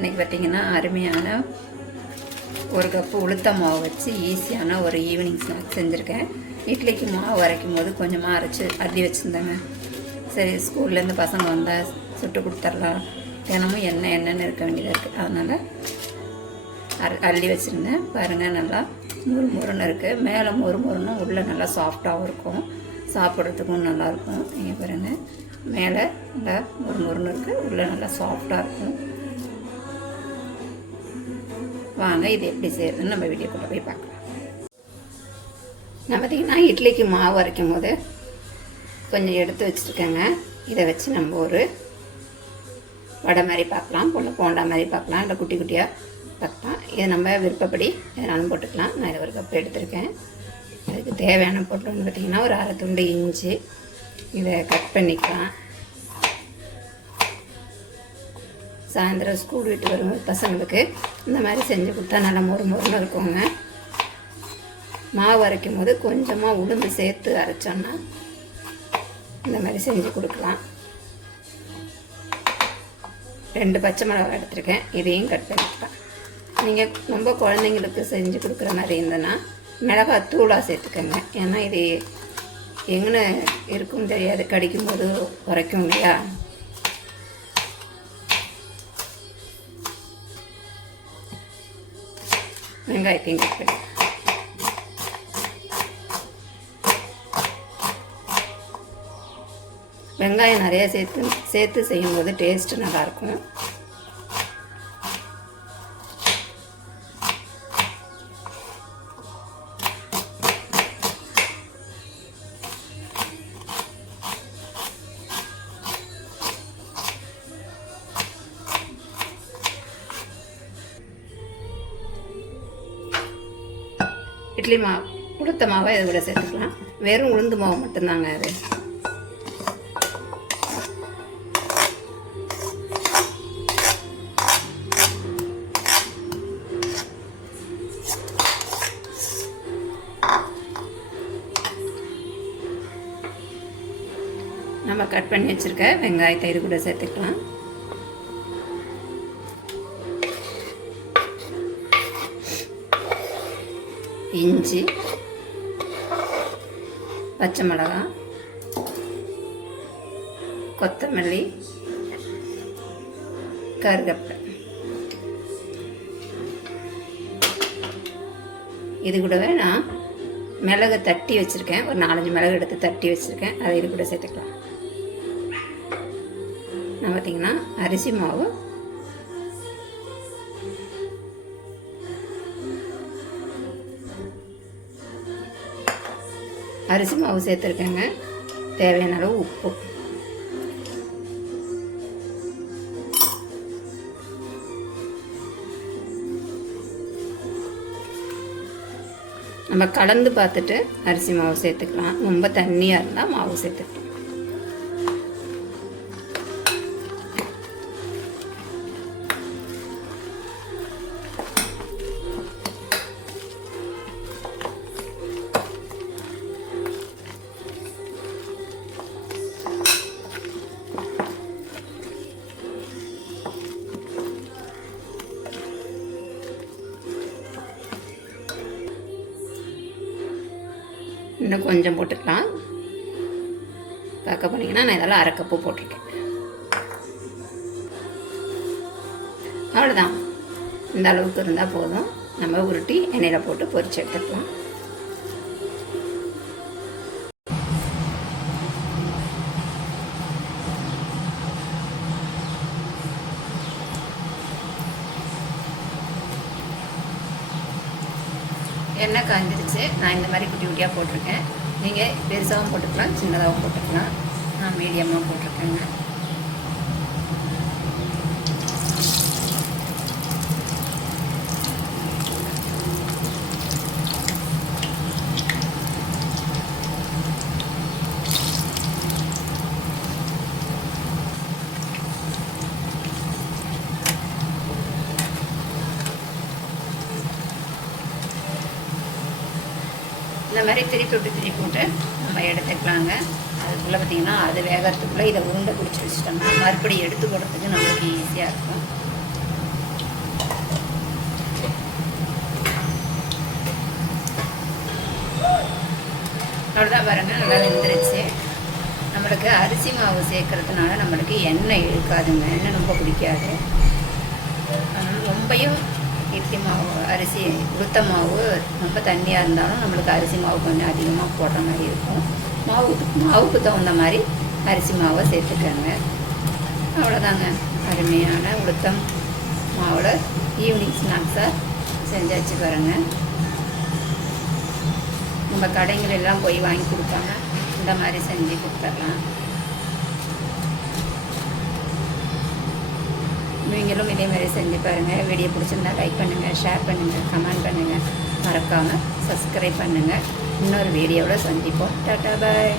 இன்றைக்கி பார்த்திங்கன்னா அருமையான ஒரு கப்பு உளுத்த மாவு வச்சு ஈஸியான ஒரு ஈவினிங் ஸ்நாக்ஸ் செஞ்சுருக்கேன். இட்லிக்கு மாவு அரைக்கும் போது கொஞ்சமாக அரைச்சி அள்ளி வச்சுருந்தேங்க. சரி ஸ்கூல்லேருந்து பசங்க வந்தால் சுட்டு கொடுத்துர்லாம், தினமும் என்னென்னு இருக்க வேண்டியதாக இருக்குது. அதனால் அள்ளி வச்சுருந்தேன். பாருங்கள், நல்லா முறுமுறுன்னு இருக்குது. மேலே முறுமுறுன்னு உள்ளே நல்லா சாஃப்டாகவும் இருக்கும், சாப்பிட்றதுக்கும் நல்லாயிருக்கும். நீங்கள் பாருங்கள், மேலே நல்லா முறுமுறுன்னு இருக்குது, உள்ளே நல்லா சாஃப்டாக இருக்கும். வாங்க இது எப்படி செய்யறதுன்னு நம்ம வீடியோக்குள்ளே போய் பார்க்கலாம். நான் பார்த்திங்கன்னா இட்லிக்கு மாவு அரைக்கும் போது கொஞ்சம் எடுத்து வச்சுருக்கேங்க. இதை வச்சு நம்ம ஒரு வடை மாதிரி பார்க்கலாம், போண்டா மாதிரி பார்க்கலாம், இல்லை குட்டி குட்டியாக பார்க்கலாம். இதை நம்ம விருப்பப்படி எதனாலும் போட்டுக்கலாம். நான் இதை ஒரு கப் எடுத்துருக்கேன். அதுக்கு தேவையான பொருள் வந்து பார்த்திங்கன்னா ஒரு அரை துண்டு இஞ்சி, இதை கட் பண்ணிக்கலாம். சாயந்தரம் ஸ்கூல் விட்டு வரும்போது பசங்களுக்கு இந்த மாதிரி செஞ்சு கொடுத்தா நல்லா மொறுமொறுன்னு இருக்குங்க. மாவு அரைக்கும் போது கொஞ்சமாக உளுந்து சேர்த்து அரைச்சோன்னா இந்த மாதிரி செஞ்சு கொடுக்கலாம். 2 பச்சை மிளகாய் எடுத்துருக்கேன், இதையும் கட் பண்ணிக்கலாம். நீங்கள் ரொம்ப குழந்தைங்களுக்கு செஞ்சு கொடுக்குற மாதிரி இருந்ததுன்னா மிளகாய் தூளாக சேர்த்துக்கோங்க. ஏன்னா இது எங்கே இருக்குன்னு தெரியாது, கடிக்கும் போது உரைக்கும் இல்லையா. வெங்காயத்தையும் கட் பண்ணி வெங்காயம் நிறைய சேர்த்து செய்யும்போது டேஸ்ட்டு நல்லாயிருக்கும். இட்லி மாவு உளுத்த மாவை இதை கூட சேர்த்துக்கலாம். வெறும் உளுந்து மாவு மட்டும்தாங்க அது. நம்ம கட் பண்ணி வச்சுருக்க வெங்காயத்தை இது கூட சேர்த்துக்கலாம். இஞ்சி, பச்சை மிளகாய், கொத்தமல்லி, கருவேப்பிலை. இது கூடவே நான் மிளகு தட்டி வச்சுருக்கேன், ஒரு 4-5 மிளகு எடுத்து தட்டி வச்சுருக்கேன், அதை இது கூட சேர்த்துக்கலாம். நான் பார்த்திங்கன்னா அரிசி மாவு சேர்த்துருக்கேங்க. தேவையான அளவு உப்பு. நம்ம கலந்து பார்த்துட்டு அரிசி மாவு சேர்த்துக்கலாம். ரொம்ப தண்ணியாக இருந்தால் மாவு சேர்த்துக்கலாம். இன்னும் கொஞ்சம் போட்டுக்கலாம். பார்க்க போனீங்கன்னா நான் இதெல்லாம் அரை கப்பு போட்டிருக்கேன். அவ்வளோதான், இந்த அளவுக்கு இருந்தால் போதும். நம்ம உருட்டி எண்ணெயில் போட்டு பொரிச்சு எடுத்துக்கலாம். எண்ணெய் காஞ்சிருச்சு. நான் இந்த மாதிரி குட்டி குட்டியாக போட்டிருக்கேன். நீங்கள் பெருசாகவும் போட்டுக்கலாம், சின்னதாகவும் போட்டுக்கலாம். நான் மீடியமாக போட்டிருக்கேங்க. இந்த மாதிரி திருப்பி விட்டு நம்ம எடுத்துக்கலாங்க. அதுக்குள்ளே பார்த்திங்கன்னா அது வேகிறதுக்குள்ளே இதை உருண்டை பிடிச்சி வச்சுட்டோம்னா மறுபடியும் எடுத்து போடுறதுக்கு நம்மளுக்கு ஈஸியாக இருக்கும். அவ்வளோதான் பாருங்கள், நல்லா வெந்துருச்சு. நம்மளுக்கு அரிசி மாவு சேர்க்கறதுனால நம்மளுக்கு எண்ணெய் இழுக்காதுங்க, எண்ணெய் ரொம்ப பிடிக்காது. அதனால் ரொம்பையும் இட்லி மாவு அரிசி உளுத்த மாவு ரொம்ப தண்ணியாக இருந்தாலும் நம்மளுக்கு அரிசி மாவு கொஞ்சம் அதிகமாக போடுற மாதிரி இருக்கும். மாவுக்கு தகுந்த மாதிரி அரிசி மாவை சேர்த்துக்கோங்க. அவ்வளோதாங்க, அருமையான உளுத்தம் மாவோட ஈவினிங் ஸ்நாக்ஸாக செஞ்சாச்சு பாருங்கள். நம்ம கடைகள் எல்லாம் போய் வாங்கி கொடுப்பாங்க, இந்த மாதிரி செஞ்சு கொடுத்துடலாம். நீங்களும் இதே மாதிரி செஞ்சு பாருங்கள். வீடியோ பிடிச்சிருந்தா லைக் பண்ணுங்கள், ஷேர் பண்ணுங்கள், கமெண்ட் பண்ணுங்கள், மறக்காமல் சப்ஸ்கிரைப் பண்ணுங்கள். இன்னொரு வீடியோவில் சந்திப்போம். டாட்டா பாய்.